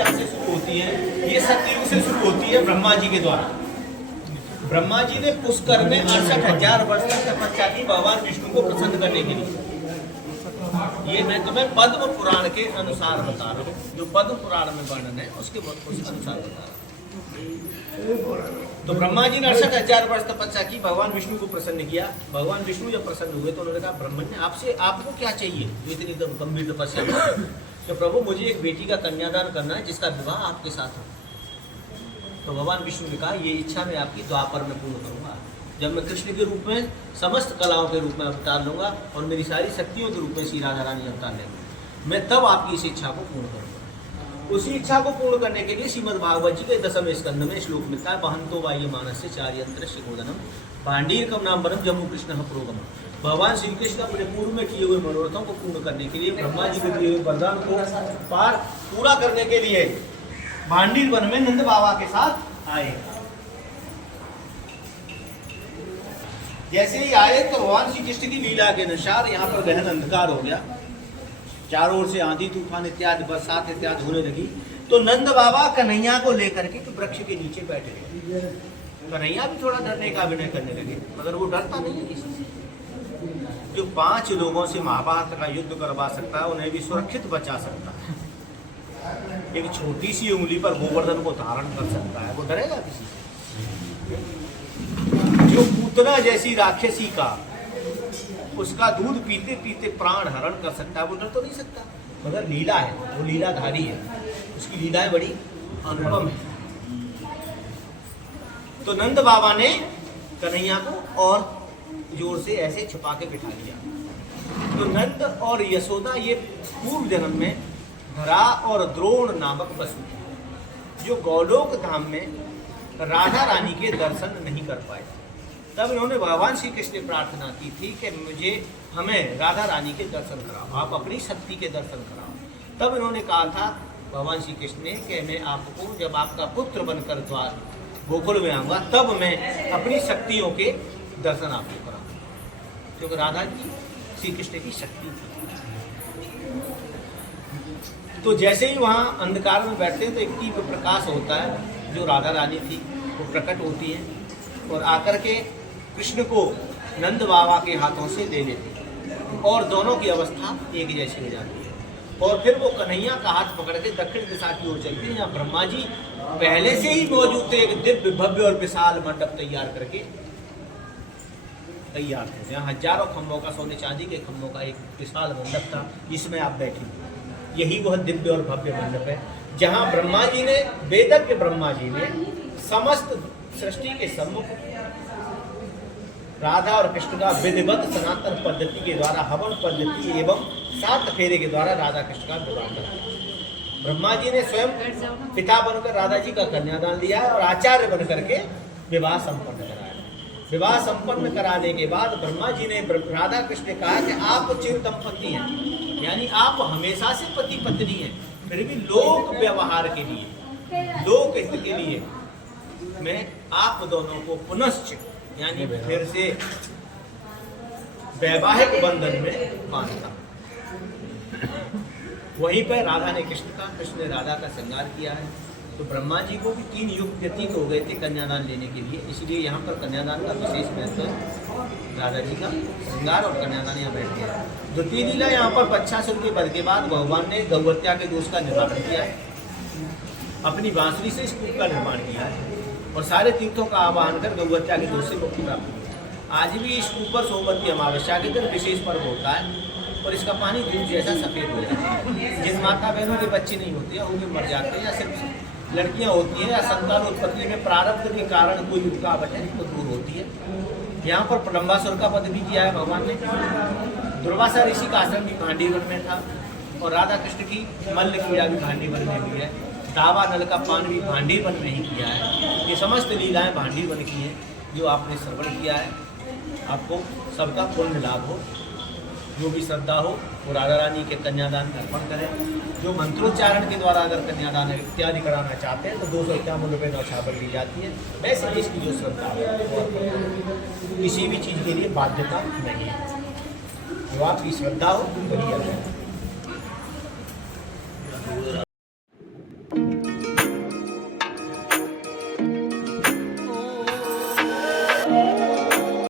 यहाँ से शुरू होती है, ये सतयुग से शुरू होती है ब्रह्मा जी के द्वारा। ब्रह्मा जी ने पुष्कर में 68,000 वर्ष तक तपस्या की भगवान विष्णु को प्रसन्न करने के लिए। ये मैं तुम्हें पद्म पुराण के अनुसार बता रहा हूँ, जो पद्म पुराण में वर्णन है उसके अनुसार बता रहा हूँ। तो ब्रह्मा जी ने 68,000 वर्ष तपस्या की, भगवान विष्णु को प्रसन्न किया। भगवान विष्णु जब प्रसन्न हुए तो उन्होंने कहा, ब्रह्मण्य आपसे आपको क्या चाहिए जो इतनी गंभीर तपस्या है? तो प्रभु मुझे एक बेटी का कन्यादान करना है जिसका विवाह आपके साथ हो। तो भगवान विष्णु ने कहा, ये इच्छा मैं आपकी द्वापर में पूर्ण करूंगा, जब मैं कृष्ण के रूप में समस्त कलाओं के रूप में अवतार लूंगा और मेरी सारी शक्तियों के रूप में श्री राधा रानी अवतार लेंगे, मैं तब आपकी इस इच्छा को पूर्ण करूंगा। उसी इच्छा को पूर्ण करने के लिए श्रीमद् भागवत जी के 10वें स्कंद में श्लोक मिलता है, वहंतो वाह्य मानस्य चार्यंत्र शिखोदनम पांडीरकम नाम वरम जम्मू कृष्ण प्रोगम। भगवान श्री कृष्ण अपने पूर्व में किए हुए मनोरथों को पूर्ण करने के लिए, ब्रह्मा जी को दिए हुए वरदान को पूरा करने के लिए भांडीर वन में नंद बाबा के साथ आए। जैसे ही आए तो भगवान श्री कृष्ण की लीला के अनुसार यहाँ पर गहन अंधकार हो गया, चारों ओर से आंधी तूफान इत्यादि बरसात इत्यादि होने लगी। तो नंद बाबा कन्हैया को लेकर के वृक्ष के नीचे बैठ गए। कन्हैया भी थोड़ा डरने का अभिनय करने लगे, मगर वो डरता नहीं है किसी से। जो 5 लोगों से महाभारत का युद्ध करवा सकता है, उन्हें भी सुरक्षित बचा सकता है, एक छोटी सी उंगली पर गोवर्धन को धारण कर सकता है, वो डरेगा किसी से? जो पूतना जैसी राक्षसी का उसका दूध पीते पीते प्राण हरण कर सकता है, वो डर तो नहीं सकता। मगर लीला है, वो लीलाधारी है, उसकी लीलाएं बड़ी अनुपम है। तो नंद बाबा ने कन्हैया को और जोर से ऐसे छुपा के बिठा दिया। तो नंद और यशोदा ये पूर्व जन्म में धरा और द्रोण नामक वसु थे, जो गौलोक धाम में राधा रानी के दर्शन नहीं कर पाए। तब इन्होंने भगवान श्री कृष्ण से प्रार्थना की थी कि हमें राधा रानी के दर्शन कराओ, आप अपनी शक्ति के दर्शन कराओ। तब इन्होंने कहा था भगवान श्री कृष्ण ने कि मैं आपको जब आपका पुत्र बनकर द्वार गोकुल में आऊँगा, तब मैं अपनी शक्तियों के दर्शन आपको कराऊंगा, क्योंकि राधा जी श्री कृष्ण की शक्ति थी। तो जैसे ही वहाँ अंधकार में बैठते हैं तो एक दीप प्रकाश होता है, जो राधा रानी थी वो प्रकट होती है और आकर के कृष्ण को नंद बाबा के हाथों से ले लेती है और दोनों की अवस्था एक जैसी हो जाती है। और फिर वो कन्हैया का हाथ पकड़ के दक्षिण दिशा की ओर चलती है, जहाँ ब्रह्मा जी पहले से ही मौजूद थे, एक दिव्य भव्य और विशाल मंडप तैयार करके तैयार थे। यहाँ हजारों खम्भों का, सोने चांदी के खम्भों का एक विशाल मंडप था, जिसमें आप बैठे। यही वह दिव्य और भव्य मंडप है जहाँ ब्रह्मा जी ने, वेदज्ञ ब्रह्मा जी ने समस्त सृष्टि के सम्मुख राधा और कृष्ण का विधिवत सनातन पद्धति के द्वारा हवन पद्धति एवं 7 फेरे के द्वारा राधा कृष्ण का विवाह किया। ब्रह्मा जी ने स्वयं पिता बनकर राधा जी का कन्यादान लिया है और आचार्य बनकर के विवाह संपन्न कराया। विवाह संपन्न कराने के बाद ब्रह्मा जी ने राधा कृष्ण ने कहा कि आप चिर दंपति हैं, यानी आप हमेशा से पति पत्नी हैं, फिर भी लोक व्यवहार के लिए, लोक हित के लिए मैं आप दोनों को पुनश्च यानी फिर से वैवाहिक बंधन में बांधता। वहीं पर राधा ने कृष्ण का, कृष्ण ने राधा का श्रृंगार किया है। तो ब्रह्मा जी को भी 3 युग व्यतीत हो गए थे कन्यादान लेने के लिए, इसलिए यहाँ पर कन्यादान का विशेष महत्व है। राधा जी का श्रृंगार और कन्यादान यहाँ बैठ गया। द्वितीय लीला यहाँ पर बच्चासुर के वध के बाद भगवान ने गौहत्या के दोष का निवारण किया है, अपनी बांसुरी से इस कूप का निर्माण किया है और सारे तीर्थों का आवाहन कर गौहत्या के दोष से मुक्ति प्राप्त की। आज भी इस कूप पर सोमवती अमावस्या के दिन विशेष पर्व होता है और इसका पानी दूध जैसा सफेद हो जाता है। जिन माता बहनों के बच्चे नहीं होते हैं, उनके मर जाते हैं, या सिर्फ लड़कियां होती हैं, या संतान उत्पत्ति में प्रारब्ध के कारण कोई रुकावट है तो दूर होती है। यहाँ पर प्रलंबासुर का वध भी किया है भगवान ने। दुर्वासा ऋषि का आश्रम भी भांडीवन में था और राधा कृष्ण की मल्ल क्रीड़ा भी भांडीवन में हुई है। दावा नल का पान भी भांडीवन में ही किया है। ये समस्त लीलाएं भांडीवन की हैं जो आपने श्रवण किया है। आपको सबका पुण्य लाभ हो। जो भी श्रद्धा हो वो राधा रानी के कन्यादान अर्पण करें। जो मंत्रोच्चारण के द्वारा अगर कन्यादान इत्यादि कराना चाहते हैं तो 251 रुपये नौछावर ली जाती है। वैसे इसकी जो श्रद्धा है किसी भी चीज़ के लिए बाध्यता नहीं है, जो आपकी श्रद्धा हो वही है। है।